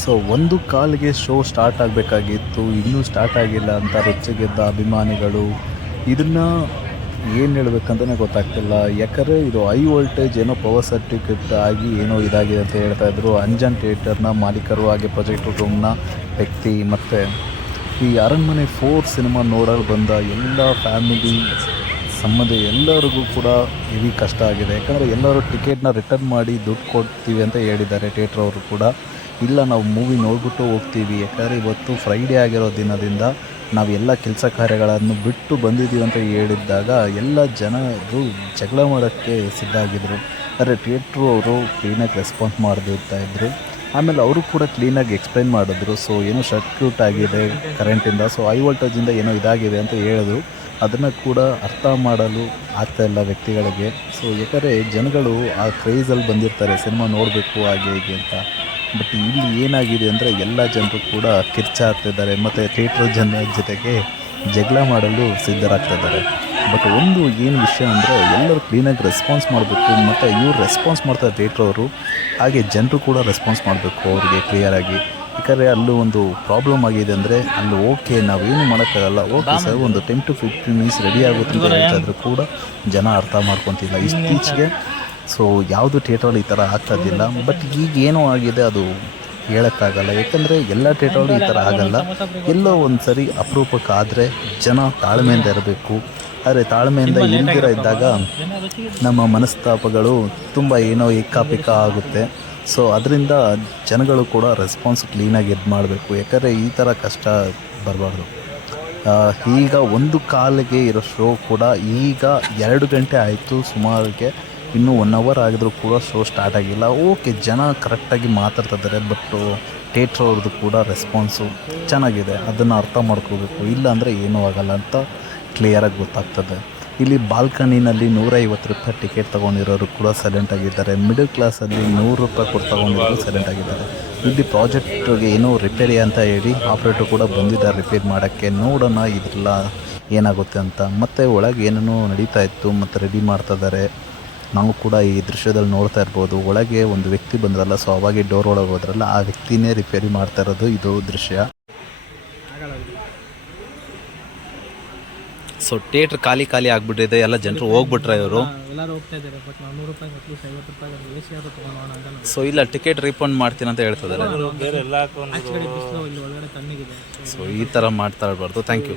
So ಒಂದು ಕಾಲಿಗೆ show start ಆಗಬೇಕಾಗಿತ್ತು, ಇನ್ನೂ ಸ್ಟಾರ್ಟ್ ಆಗಿಲ್ಲ ಅಂತ ರೊಚ್ಚಿಗೆದ್ದ ಅಭಿಮಾನಿಗಳು. ಇದನ್ನು ಏನು ಹೇಳ್ಬೇಕಂತಲೇ ಗೊತ್ತಾಗ್ತಿಲ್ಲ. ಯಾಕಂದರೆ ಇದು ಹೈ ವೋಲ್ಟೇಜ್ ಏನೋ ಪವರ್ ಸರ್ಟಿಫಿಕೇಟ್ ಆಗಿ ಏನೋ ಇದಾಗಿದೆ ಅಂತ ಹೇಳ್ತಾಯಿದ್ರು. ಅಂಜನ್ ಥಿಯೇಟರ್ನ ಮಾಲೀಕರು, ಹಾಗೆ ಪ್ರಾಜೆಕ್ಟ್ ರೂಮ್ನ ವ್ಯಕ್ತಿ, ಮತ್ತು ಈ ಅರಣ್ಮನೆ 4 ಸಿನಿಮಾ ನೋಡಲು ಬಂದ ಎಲ್ಲ ಫ್ಯಾಮಿಲಿ ಸಂಬಂಧ ಎಲ್ಲರಿಗೂ ಕೂಡ ಹೆವಿ ಕಷ್ಟ ಆಗಿದೆ. ಯಾಕಂದರೆ ಎಲ್ಲರೂ ಟಿಕೆಟ್ನ ರಿಟರ್ನ್ ಮಾಡಿ ದುಡ್ಡು ಕೊಡ್ತೀವಿ ಅಂತ ಹೇಳಿದ್ದಾರೆ. ಥಿಯೇಟ್ರ್ ಅವರು ಕೂಡ ಇಲ್ಲ, ನಾವು ಮೂವಿ ನೋಡ್ಬಿಟ್ಟು ಹೋಗ್ತೀವಿ, ಯಾಕಂದರೆ ಇವತ್ತು ಫ್ರೈಡೇ ಆಗಿರೋ ದಿನದಿಂದ ನಾವು ಎಲ್ಲ ಕೆಲಸ ಕಾರ್ಯಗಳನ್ನು ಬಿಟ್ಟು ಬಂದಿದ್ದೀವಿ ಅಂತ ಹೇಳಿದ್ದಾಗ ಎಲ್ಲ ಜನರು ಜಗಳ ಮಾಡೋಕ್ಕೆ ಸಿದ್ಧ ಆಗಿದ್ದರು. ಆದರೆ ಥಿಯೇಟ್ರು ಅವರು ಕ್ಲೀನಾಗಿ ರೆಸ್ಪಾನ್ಸ್ ಮಾಡ್ದಿರ್ತಾಯಿದ್ರು. ಆಮೇಲೆ ಅವರು ಕೂಡ ಕ್ಲೀನಾಗಿ ಎಕ್ಸ್ಪ್ಲೈನ್ ಮಾಡಿದ್ರು. ಸೊ ಏನೋ ಸರ್ಕ್ಯೂಟ್ ಆಗಿದೆ ಕರೆಂಟಿಂದ, ಸೊ ಹೈ ವೋಲ್ಟೇಜಿಂದ ಏನೋ ಇದಾಗಿದೆ ಅಂತ ಹೇಳಿದ್ರು. ಅದನ್ನು ಕೂಡ ಅರ್ಥ ಮಾಡಲು ಆಗ್ತಾಯಿಲ್ಲ ವ್ಯಕ್ತಿಗಳಿಗೆ. ಸೊ ಯಾಕಂದರೆ ಜನಗಳು ಆ ಕ್ರೇಜಲ್ಲಿ ಬಂದಿರ್ತಾರೆ ಸಿನಿಮಾ ನೋಡಬೇಕು ಹಾಗೆ ಹೀಗೆ ಅಂತ. ಬಟ್ ಇಲ್ಲಿ ಏನಾಗಿದೆ ಅಂದರೆ ಎಲ್ಲ ಜನರು ಕೂಡ ಕಿರ್ಚಾಡ್ತಿದ್ದಾರೆ ಮತ್ತು ಥಿಯೇಟ್ರ್ ಜನರ ಜೊತೆಗೆ ಜಗಳ ಮಾಡಲು ಸಿದ್ಧರಾಗ್ತಿದ್ದಾರೆ. ಬಟ್ ಒಂದು ಏನು ವಿಷಯ ಅಂದರೆ ಎಲ್ಲರೂ ಕ್ಲೀನಾಗಿ ರೆಸ್ಪಾನ್ಸ್ ಮಾಡಬೇಕು, ಮತ್ತು ಇವ್ರು ರೆಸ್ಪಾನ್ಸ್ ಮಾಡ್ತಾರೆ ಥಿಯೇಟ್ರವರು, ಹಾಗೆ ಜನರು ಕೂಡ ರೆಸ್ಪಾನ್ಸ್ ಮಾಡಬೇಕು ಅವರಿಗೆ ಕ್ಲಿಯರಾಗಿ. ಯಾಕಂದರೆ ಅಲ್ಲೂ ಒಂದು ಪ್ರಾಬ್ಲಮ್ ಆಗಿದೆ ಅಂದರೆ ಅಲ್ಲಿ ಓಕೆ ನಾವೇನು ಮಾಡೋಕ್ಕಾಗಲ್ಲ, ಓಕೆ ಸರ್ ಒಂದು 10 to 15 ಮಿನಿಟ್ಸ್ ರೆಡಿ ಆಗುತ್ತೆ ಅಂತ ಹೇಳ್ತಾಯಿದ್ರು ಕೂಡ ಜನ ಅರ್ಥ ಮಾಡ್ಕೊತಿಲ್ಲ ಇತ್ತೀಚೆಗೆ. ಸೊ ಯಾವುದು ಥಿಯೇಟ್ರಲ್ಲಿ ಈ ಥರ ಆಗ್ತಾಯಿದ್ದಿಲ್ಲ. ಬಟ್ ಈಗ ಏನೋ ಆಗಿದೆ ಅದು ಹೇಳೋಕ್ಕಾಗಲ್ಲ, ಯಾಕಂದರೆ ಎಲ್ಲ ಥಿಯೇಟ್ರಲ್ಲೂ ಈ ಥರ ಆಗಲ್ಲ. ಎಲ್ಲೋ ಒಂದು ಸರಿ ಅಪರೂಪಕ್ಕಾದರೆ ಜನ ತಾಳ್ಮೆಯಿಂದ ಇರಬೇಕು. ಆದರೆ ತಾಳ್ಮೆಯಿಂದ ಇಲ್ದಿರ ಇದ್ದಾಗ ನಮ್ಮ ಮನಸ್ತಾಪಗಳು ತುಂಬ ಏನೋ ಏಕಾಪಿಕ ಆಗುತ್ತೆ. ಸೊ ಅದರಿಂದ ಜನಗಳು ಕೂಡ ರೆಸ್ಪಾನ್ಸ್ ಕ್ಲೀನಾಗಿ ಮಾಡಬೇಕು, ಯಾಕಂದರೆ ಈ ಥರ ಕಷ್ಟ ಬರಬಾರ್ದು. ಈಗ 1 ಕಾಲಿಗೆ ಇರೋ ಶೋ ಕೂಡ ಈಗ 2 ಗಂಟೆ ಆಯಿತು ಸುಮಾರಿಗೆ, ಇನ್ನೂ 1 ಅವರ್ ಆಗಿದ್ರೂ ಕೂಡ ಶೋ ಸ್ಟಾರ್ಟ್ ಆಗಿಲ್ಲ. ಓಕೆ ಜನ ಕರೆಕ್ಟಾಗಿ ಮಾತಾಡ್ತಿದ್ದಾರೆ, ಬಟ್ಟು ಥಿಯೇಟ್ರ್ ಅವ್ರದ್ದು ಕೂಡ ರೆಸ್ಪಾನ್ಸು ಚೆನ್ನಾಗಿದೆ, ಅದನ್ನು ಅರ್ಥ ಮಾಡ್ಕೋಬೇಕು. ಇಲ್ಲ ಅಂದರೆ ಏನೂ ಆಗಲ್ಲ ಅಂತ ಕ್ಲಿಯರಾಗಿ ಗೊತ್ತಾಗ್ತದೆ. ಇಲ್ಲಿ ಬಾಲ್ಕನಿನಲ್ಲಿ 150 ರೂಪಾಯಿ ಟಿಕೆಟ್ ತೊಗೊಂಡಿರೋರು ಕೂಡ ಸೈಲೆಂಟಾಗಿದ್ದಾರೆ. ಮಿಡಲ್ ಕ್ಲಾಸಲ್ಲಿ 100 ರೂಪಾಯಿ ಕೊಟ್ಟು ತೊಗೊಂಡಿರೋರು ಸೈಲೆಂಟಾಗಿದ್ದಾರೆ. ಇಲ್ಲಿ ಪ್ರಾಜೆಕ್ಟ್ಗೆ ಏನೋ ರಿಪೇರಿ ಅಂತ ಹೇಳಿ ಆಪ್ರೇಟರ್ ಕೂಡ ಬಂದಿದ್ದಾರೆ ರಿಪೇರ್ ಮಾಡೋಕ್ಕೆ. ನೋಡೋಣ ಇದೆಲ್ಲ ಏನಾಗುತ್ತೆ ಅಂತ. ಮತ್ತು ಒಳಗೆ ಏನೇನೋ ನಡೀತಾ ಇತ್ತು ಮತ್ತು ರೆಡಿ ಮಾಡ್ತಿದ್ದಾರೆ. ನಾವು ಕೂಡ ಈ ದೃಶ್ಯದಲ್ಲಿ ನೋಡ್ತಾ ಇರ್ಬೋದು. ಒಳಗೆ ಒಂದು ವ್ಯಕ್ತಿ ಬಂದ್ರಲ್ಲ, ಸೊ ಅವಾಗೆ ಡೋರ್ ಒಳಗೆ ಹೋದ್ರಲ್ಲ, ಆ ವ್ಯಕ್ತಿನೇ ರಿಪೇರಿ ಮಾಡ್ತಾ ಇರೋದು ಇದು ದೃಶ್ಯ. ಸೊ ಥಿಯೇಟ್ರ್ ಖಾಲಿ ಆಗಿಬಿಟ್ಟಿದೆ, ಎಲ್ಲ ಜನರು ಹೋಗ್ಬಿಟ್ರೆ ಇವರು ಎಲ್ಲರೂ ಹೋಗ್ತಾ ಇದ್ದಾರೆ. ಬಟ್ ನಾವು 100 ರೂಪಾಯಿ ಅಟ್ಲೀಸ್ಟ್ 50 ರೂಪಾಯಿ ಎಸಿ ಆದರೂ ತೊಗೊಳೋಣ ಅಂತ. ಸೊ ಇಲ್ಲ ಟಿಕೆಟ್ ರೀಫಂಡ್ ಮಾಡ್ತೀನಿ ಅಂತ ಹೇಳ್ತಿದ್ದಾರೆ. ಆಚೆಕಡೆ ಬಿಸಿಲು, ಇಲ್ಲಿ ಒಳಗಡೆ ತಣ್ಣಗಿದೆ. ಸೊ ಈ ಥರ ಮಾಡ್ತಾ ಇರಬಾರ್ದು. Thank you.